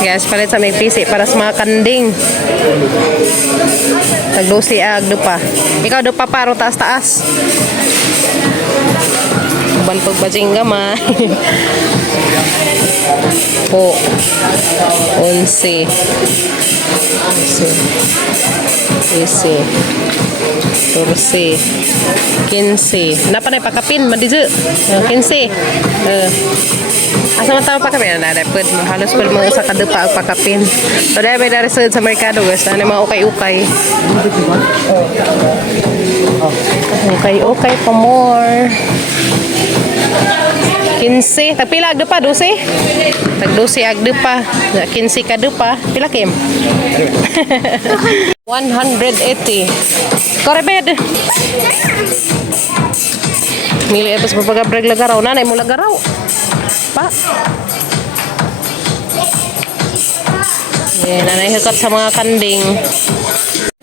Guys, palit sa may pisi para sa mga kanding. Taglusi ag dupa. Ikaw dupa paro taas-taas. Bantog bajing gamay. Po. 11. 15. Napa na pakapin madije. 15. Asa man tayo pakapin na dapat halos pud mo sa kadepa ang pakapin. So dai may dari sa merkado guys, ano mga ukay-ukay. Okay pa more. 15, tagpila ag depa 12. Tag 12 ag depa, 15 ka depa. Pila kim? 180. Korebed. Mili ebes papagabreg lagaraw nanay mo lagaraw. Pa. Yan, nanay hikat sa mga kanding.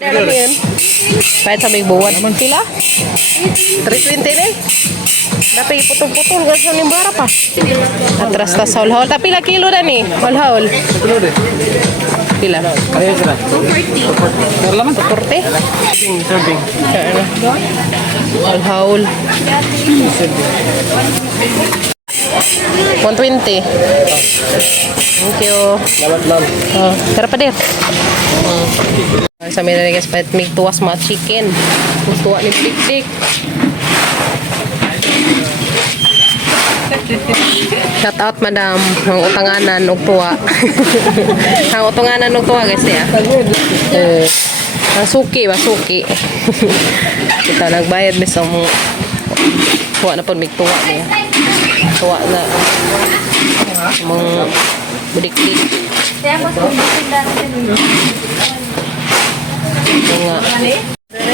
Ano yun? Kahit sa may buwan. Pila? 320 na eh. Dapat putol-putol. Gasa ng bara pa. Atras ta sa haul-haul. Tapi pila kilo na ni? Haul-haul. Pila? 240. 240? Haul-haul. 120. Thank you. Salamat, ma'am. Tara pa din. Sa mga guys, pahit may tuwas mga chicken. Tuwa ni Dik-Dik. Shout out madam. Ang utanganan og tuwa. Ang utanganan og tuwa guys ya. Ang suki ba? Suki. Kita nagbayad ni sa mga tuwa na po may tuwa niya. Tuwa na mga budik-dik.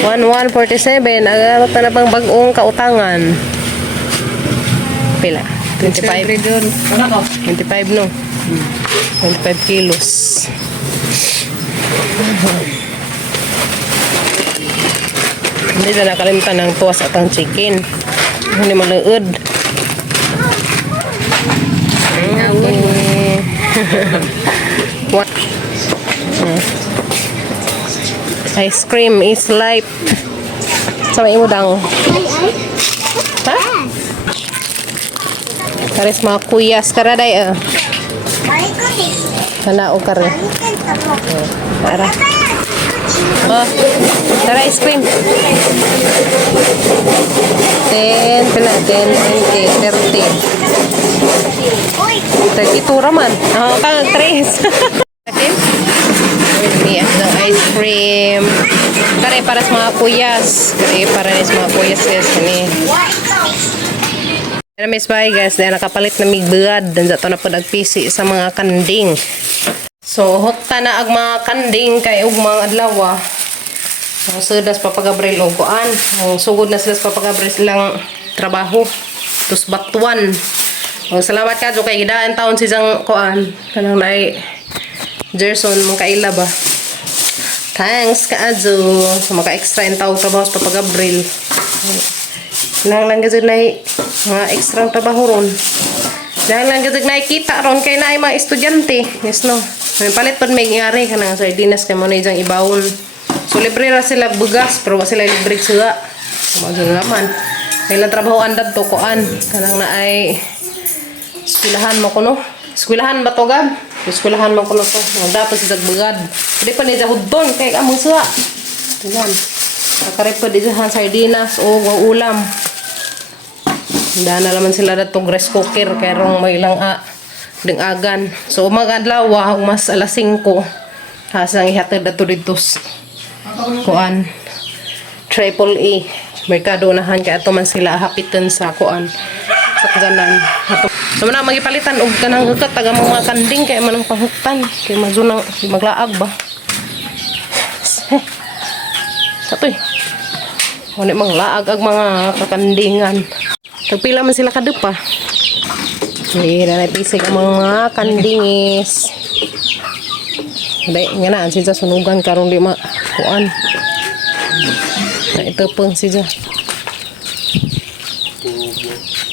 Mga 1147 agad pa na bang bagong kautangan. Pila? 25 no? 25 kilos. Hindi na nakalimutan ng tuwas at ang chicken. Hindi maluod. What? Ice cream is life. Sama imo dang. Ha? Karis mga kuyas karaday Kana o kare. Tara. Oh, tara ice cream. 10, pila 10, 20, 30. 32 raman. Oh, kang 3. With me ang ice cream. Kare para sa mga kuyas. Kare para sa mga kuyas guys kani. Pero miss bye guys, dahil nakapalit na migbuad dan zato na po nagpisi sa mga kanding. So hokta na ang mga kanding kay ug mga adlaw. Ang sudas papagabril og kuan. Ang sugod na sila sa papagabril silang trabaho. Tus batuan. Salamat ka kay gidaan taon si jang kuan. Kanang nay Gerson mong kaila ba? Thanks ka ajo. So maka extra in tawo trabaho sa papagabril. Lang gazig na mga extra trabaho ron. Lang gazig na kita ron kay na mga estudyante. Yes no. May palit pa may ngari ka ng sardinas kay mo na isang ibawon. So libre ra sila bugas pero wa sila libre suga. Kumagin naman. Kailan trabaho andad to kuan. Kanang na ay eskwelahan mo kuno. Eskwelahan ba to gab? Eskwelahan mo kuno to. Dapat si zagbugad. Di pa ni jahudon kay among suga. Tugan. Nakarepod di sa sardinas o ulam. Daan na naman sila datong rice cooker kaya rong may ilang agan. So mag-adlaw mas alas 5 hasang ihatid dato dito kuan Triple A merkado nahan kaya ato man sila hapitan sa kuan sa kaganan. So man magipalitan og kanang hukat taga mga kanding kay manang pahuktan kay mazunang maglaag ba. Satoy. Wala mang laag ang mga kakandingan. Tagpila man sila kadepa. Hindi na napisig ang mga kandingis. Hindi, nga na, siya sunugan karong di kuan. Na ito pong siya.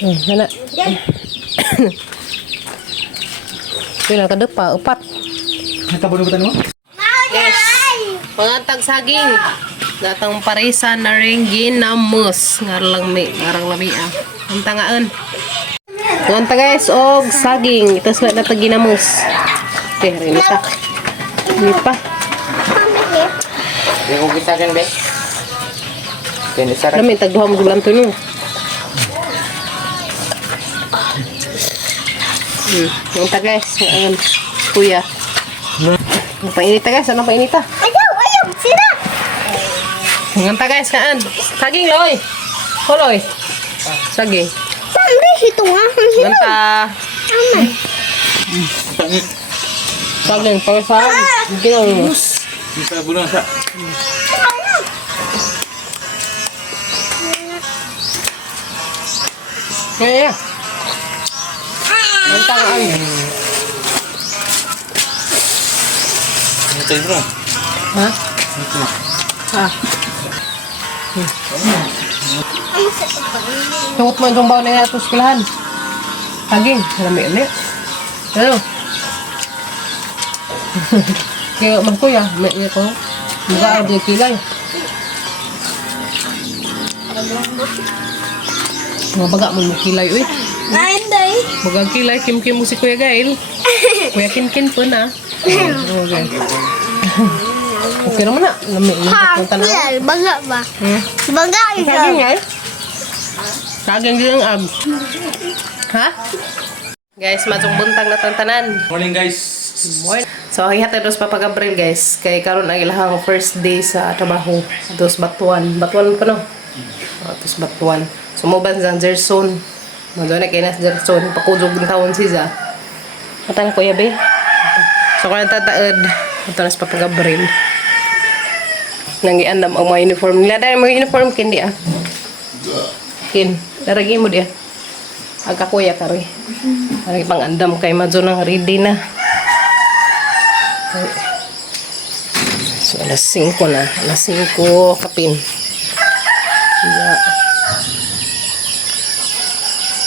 Nga na. Pila ka pa, upat. Nakabunutan mo? Yes. Pangantag saging. Datang parisa na ring ginamos. Ngarang lami ah. Antangaan. Nganta guys, og saging. Itas na nato ginamos. Okay, rin pa. Hindi pa. Yung ugis sa akin, be. Yan, isa rin. Lami, tagduha mo gulang to no. Nganta guys, ngayon. Kuya. Ang painita guys, ano painita? Ayaw, sila. Nganta guys, kaan. Saging, loy. Holoy. Saging. Sampai itu ah. Nganta. Aman. Saging, pangsarang. Ginang mo. Bisa bunuh sa. Kaya. Nganta kaan. Ito bro. Ha? Ha? Tungot mo yung baon na nga ito skulahan. Saging, marami ulit. Ano? Kaya magkuya, may ko. Mga di kilay. Mga baga mo kilay, uy. Nanday. Baga kilay, kim-kim mo si Kuya Gail. Kuya Kin-Kin po na. Okay. Okay naman na. Lami, Ha, yung tanong. kuya, baga ba? Baga Saging ito. ay? Saging din ang ab. Ha? Guys, matsong buntag na tantanan. Morning guys. So, hihatid dos Papa Gabriel guys. Kay karon ang ilahang first day sa trabaho. Dos Batuan. Batuan pa no? Dos Batuan. Sumuban sa Gerson. Madonna kay na Gerson. Pakudog ng taon siya. Matang Kuya Be. So, kung nagtataad, ito na sa Papa Gabriel. Nangiandam ang mga uniform nila. Dahil mga uniform, kindi ah. Kin, daragi mo diya. Agka kuya ka rin. Parang pang andam kay Madzo nang ready na. Okay. So, alas 5 na. Alas 5 kapin. Yeah.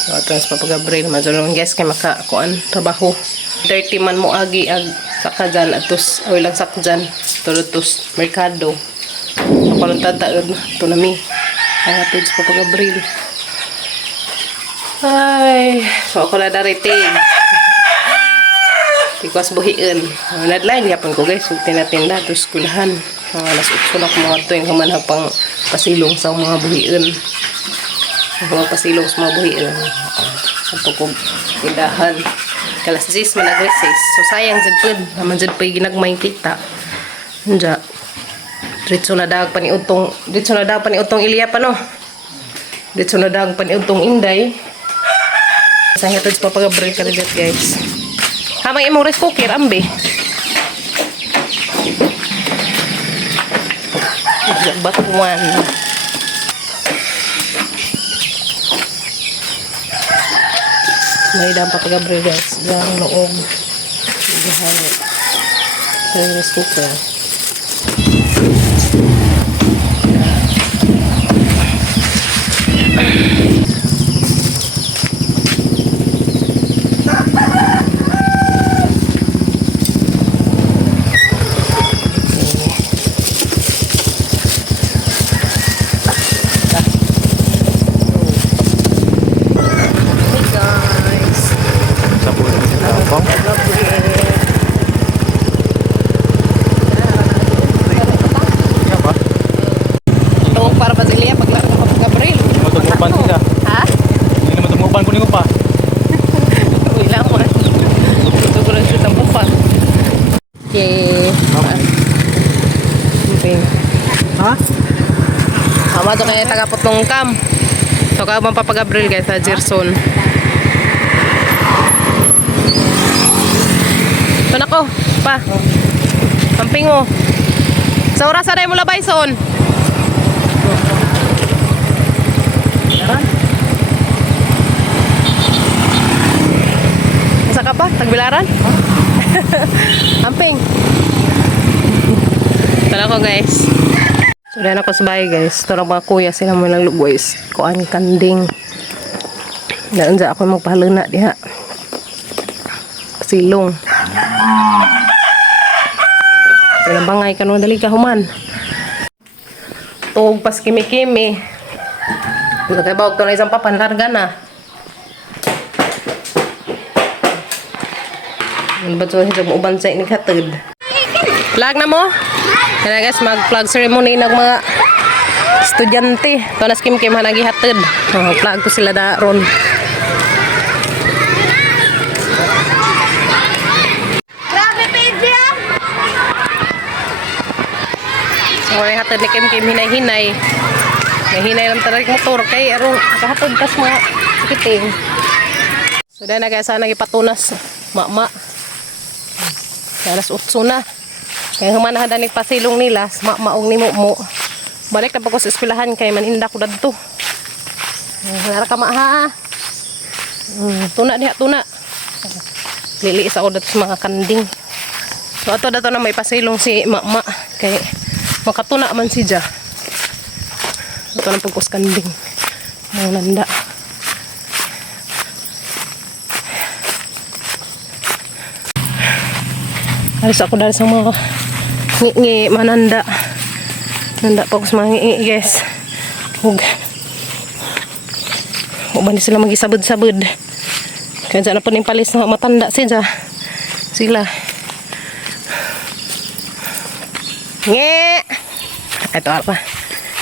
So, ito sa Papa Gabriel. Madzo nang guys kay makakuan trabaho. 30 man mo agi ag sakadyan atos awilang sakadyan turutos merkado. Ako lang tataod ito na mi. Ay hatid sa Papa Gabriel. Ay, so ako na dariting. Tikwas buhiin. Nadline yapon ko guys. Sulti natin na ito skulahan. Alas 8 na kumawa ito yung kamanhag pang pasilong sa mga buhiin. Mga pasilong sa mga buhiin. Ito ko tindahan. Kalas 10 man agresis. So sayang dyan po. Naman dyan pa yung ginagmay kita. Diyan. Dito na dag paniutong. Dito na dag paniutong Ilya pa no. Dito na dag paniutong Inday. Sa hatod sa Papa Gabriel ka rin guys. Hamang imong rice cooker, ambe. Batuan. May dam Papa Gabriel guys. Yang loob. Yang rice cooker. Ha? Ama to kaya tagaputong kam. So ka bang Papa Gabriel guys sa Gerson. Ito na ko, pa. Pamping mo. Sa oras na mo labay son. Sa ka pa? Tagbilaran? Pamping. Ito na ko guys. So, dahil ako sa bahay guys. Ito na mga kuya sila mo lang guys. Kuan kanding. Dahil dyan ako magpahaluna diha. Silong. Pinabangay ka nung dali ka human. Tuog pas kimi-kimi. Nagkabawag to na isang papan, larga na. Ano ba ito sa uban sa inikatid? Flag na mo? Kaya guys, mag-flag ceremony ng mga estudyante. Ito na skim-kim hanagi hatid. Oh, flag ko sila daron. Grabe, Pedro! So, may hatid ni Kim-Kim hinay-hinay. May hinay lang talagang motor. Kaya arong nakahatid kas mga kiting. So, dahil na kaya sana ipatunas. Ma-ma. Kaya alas 8 na. Kaya humanahan na pasilong nila. Ma-maong ni mo. Balik na pa ko sa eskwelahan. Kaya maninda ko dadto. Nara ka ha. Tuna diha, tuna. Lili isa ko dato sa mga kanding. So, ato dato na may pasilong si ma-ma. Kaya makatuna man si Ja. Ito ng pagkuskanding. Mga nanda. Alis ako dahil sa mga ngi mananda. Nanda pa ko sa mga ngi guys. Huwag. Huwag ba sila magisabod-sabod. Kaya dyan na po ng palis na matanda siya. Sila. Nge! Ito apa?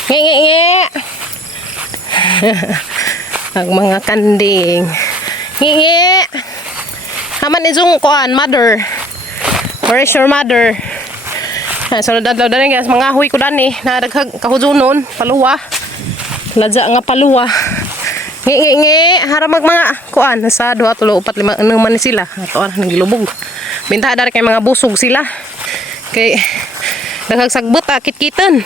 Nge! Ang mga kanding. Nge! Haman izong kuan, mother. Where is your mother? So, dadlaw dani guys, mga huy ko dani. Nadaghag kahujunon, paluwa. Ladya nga paluwa. Nge! Haramag mga kuan. Sa 2, 3, 4, 5, 6 man sila. Ato na, nagilubog. Bintaha dari kay mga busog sila. Kay nagagsagbot kit-kitan.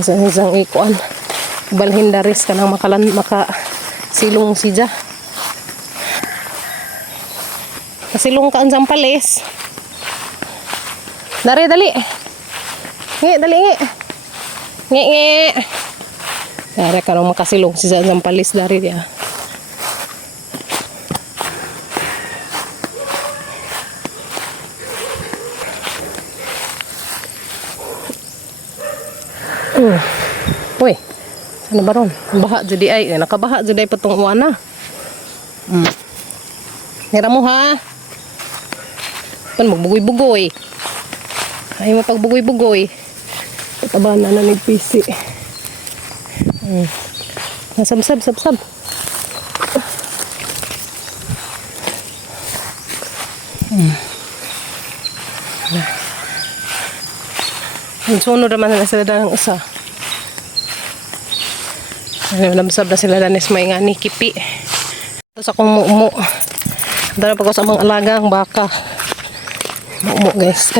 Isang ikuan. Balhin daris ka nang makasilong siya. Kasilong ka ang palis. Dari, dali. Nge, dali, nge. Nge. Dari ka nang makasilong siya ang palis. Dari dia. Uy, sana ba ron? Baha jadi ay, nakabaha jadi ay patong uwana. Ngira mo ha? Kan magbugoy-bugoy. Ay mo pagbugoy-bugoy. Pataba na na nagpisi. Nasab-sab. Sunod naman na sila ng usa. Nabsab na sila danis may nga ni kipi. Tapos akong mumu. Dala pa ko sa mga alagang baka. Mumu guys.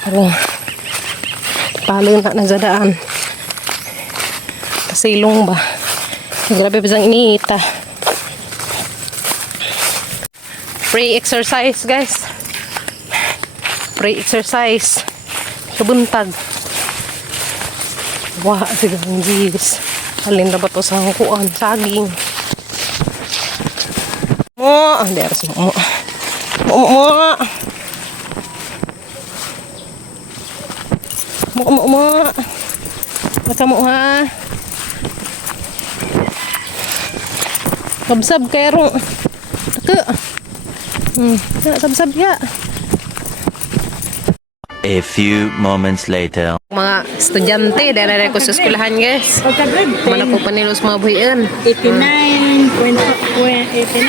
Parang palo na nagdadaan. Kasilong ba? Grabe pa siyang iniita. Free exercise guys. Free exercise. Kabuntag. Wah, sigang jeez. Alin na ba ito sa kuan? Saging. Mo! Hindi, aras mo. Mo. Baca mo ha. Sabsab kaya rong. Taka. Sabsab ya. A few moments later. Mga estudyante, dahil ko sa eskwelahan guys. Mana po pa nila sa mga buhian. 89.89.